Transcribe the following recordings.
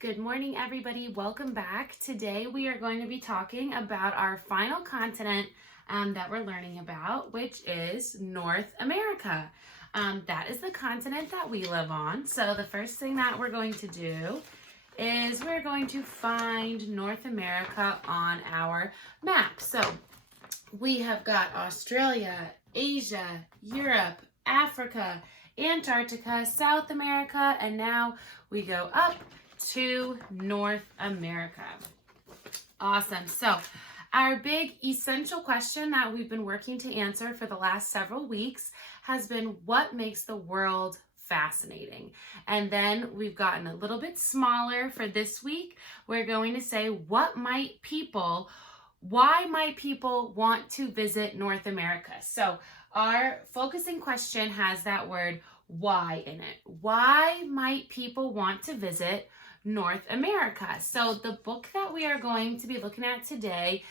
Good morning, everybody. Welcome back. Today we are going to be talking about our final continent that we're learning about, which is North America. That is the continent that we live on. So the first thing that we're going to do is we're going to find North America on our map. So we have got Australia, Asia, Europe, Africa, Antarctica, South America, and now we go up to North America. Awesome. So our big essential question that we've been working to answer for the last several weeks has been, what makes the world fascinating? And then we've gotten a little bit smaller for this week. We're going to say, why might people want to visit North America? So our focusing question has that word why in it. Why might people want to visit North America? So the book that we are going to be looking at today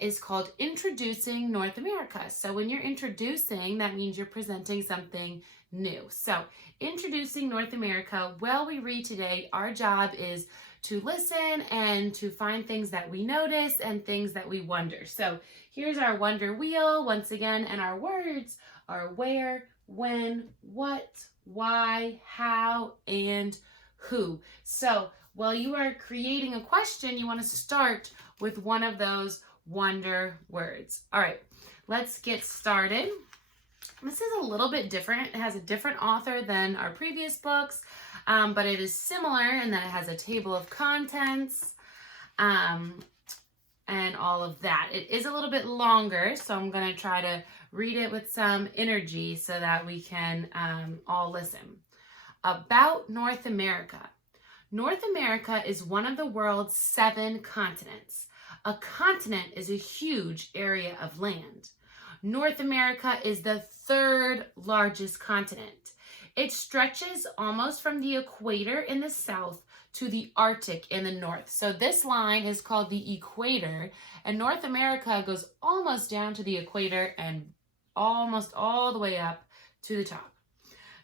is called Introducing North America. So when you're introducing, that means you're presenting something new. So Introducing North America, while we read today, our job is to listen and to find things that we notice and things that we wonder. So here's our wonder wheel once again, and our words are where, when, what, why, how, and who. So while you are creating a question, you want to start with one of those wonder words. All right, let's get started. This is a little bit different. It has a different author than our previous books, but it is similar in that it has a table of contents and all of that. It is a little bit longer, so I'm going to try to read it with some energy so that we can all listen. About North America. North America is one of the world's 7 continents. A continent is a huge area of land. North America is the 3rd largest continent. It stretches almost from the equator in the south to the Arctic in the north. So this line is called the equator, and North America goes almost down to the equator and almost all the way up to the top.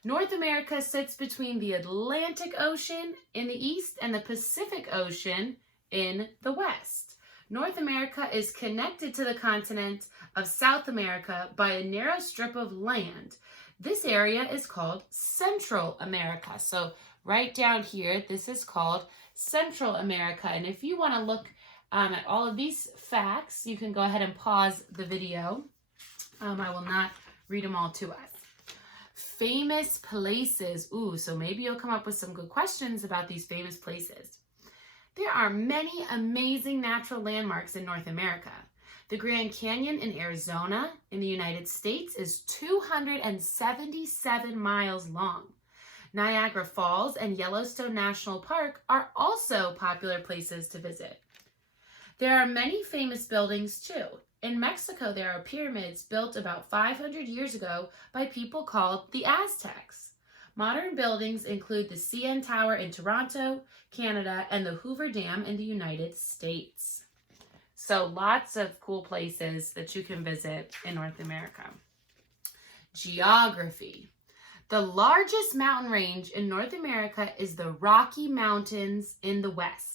North America sits between the Atlantic Ocean in the east and the Pacific Ocean in the west. North America is connected to the continent of South America by a narrow strip of land. This area is called Central America. So right down here, this is called Central America. And if you want to look at all of these facts, you can go ahead and pause the video. I will not read them all to us. Famous places. Ooh, so maybe you'll come up with some good questions about these famous places. There are many amazing natural landmarks in North America. The Grand Canyon in Arizona in the United States is 277 miles long. Niagara Falls and Yellowstone National Park are also popular places to visit. There are many famous buildings too. In Mexico, there are pyramids built about 500 years ago by people called the Aztecs. Modern buildings include the CN Tower in Toronto, Canada, and the Hoover Dam in the United States. So lots of cool places that you can visit in North America. Geography. The largest mountain range in North America is the Rocky Mountains in the west.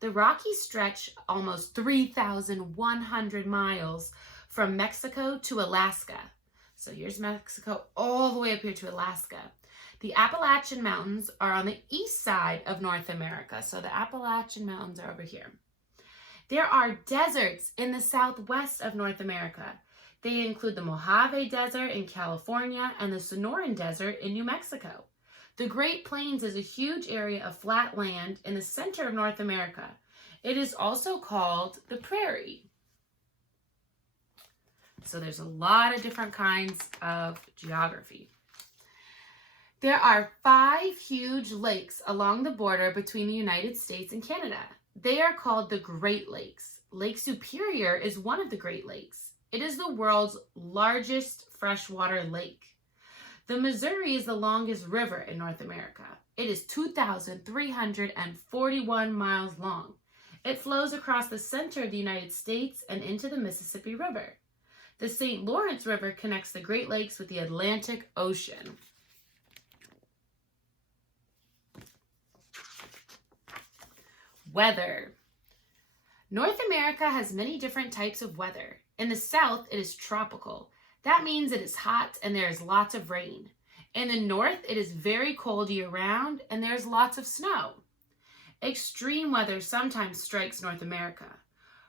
The Rockies stretch almost 3,100 miles from Mexico to Alaska. So here's Mexico all the way up here to Alaska. The Appalachian Mountains are on the east side of North America. So the Appalachian Mountains are over here. There are deserts in the southwest of North America. They include the Mojave Desert in California and the Sonoran Desert in New Mexico. The Great Plains is a huge area of flat land in the center of North America. It is also called the prairie. So there's a lot of different kinds of geography. There are 5 huge lakes along the border between the United States and Canada. They are called the Great Lakes. Lake Superior is one of the Great Lakes. It is the world's largest freshwater lake. The Missouri is the longest river in North America. It is 2,341 miles long. It flows across the center of the United States and into the Mississippi River. The St. Lawrence River connects the Great Lakes with the Atlantic Ocean. Weather. North America has many different types of weather. In the south, it is tropical. That means it is hot and there is lots of rain. In the north, it is very cold year-round and there's lots of snow. Extreme weather sometimes strikes North America.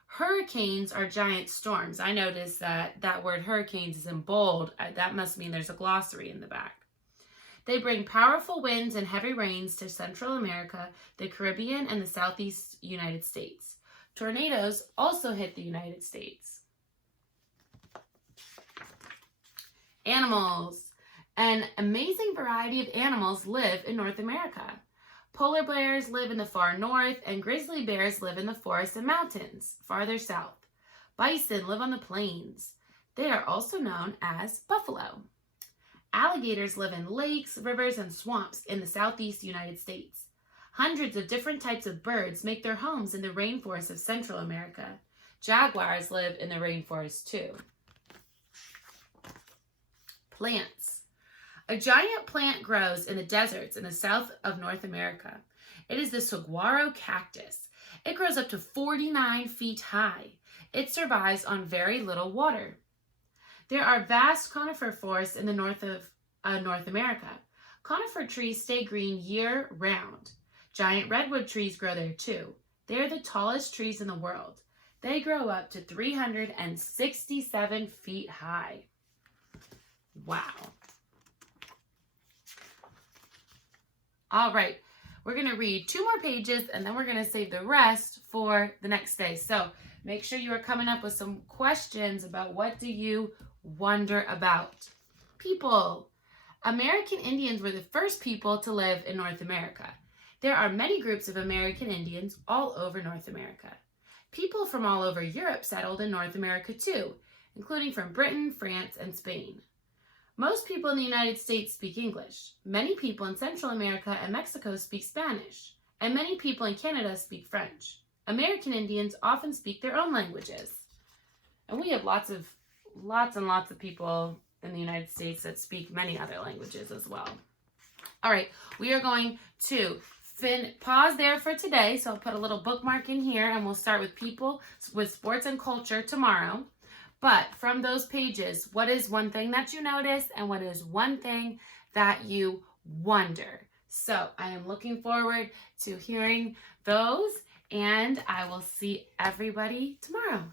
Hurricanes are giant storms. I noticed that word hurricanes is in bold. That must mean there's a glossary in the back. They bring powerful winds and heavy rains to Central America, the Caribbean, and the Southeast United States. Tornadoes also hit the United States. Animals. An amazing variety of animals live in North America. Polar bears live in the far north, and grizzly bears live in the forests and mountains, farther south. Bison live on the plains. They are also known as buffalo. Alligators live in lakes, rivers, and swamps in the southeast United States. Hundreds of different types of birds make their homes in the rainforests of Central America. Jaguars live in the rainforest too. Plants. A giant plant grows in the deserts in the south of North America. It is the saguaro cactus. It grows up to 49 feet high. It survives on very little water. There are vast conifer forests in the north of North America. Conifer trees stay green year-round. Giant redwood trees grow there too. They are the tallest trees in the world. They grow up to 367 feet high. Wow. All right, we're going to read 2 more pages and then we're going to save the rest for the next day. So make sure you are coming up with some questions about what do you wonder about. People. American Indians were the first people to live in North America. There are many groups of American Indians all over North America. People from all over Europe settled in North America too, including from Britain, France, and Spain. Most people in the United States speak English. Many people in Central America and Mexico speak Spanish, and many people in Canada speak French. American Indians often speak their own languages. And we have lots and lots of people in the United States that speak many other languages as well. All right, we are going to pause there for today. So I'll put a little bookmark in here and we'll start with people with sports and culture tomorrow. But from those pages, what is one thing that you noticed and what is one thing that you wonder? So I am looking forward to hearing those and I will see everybody tomorrow.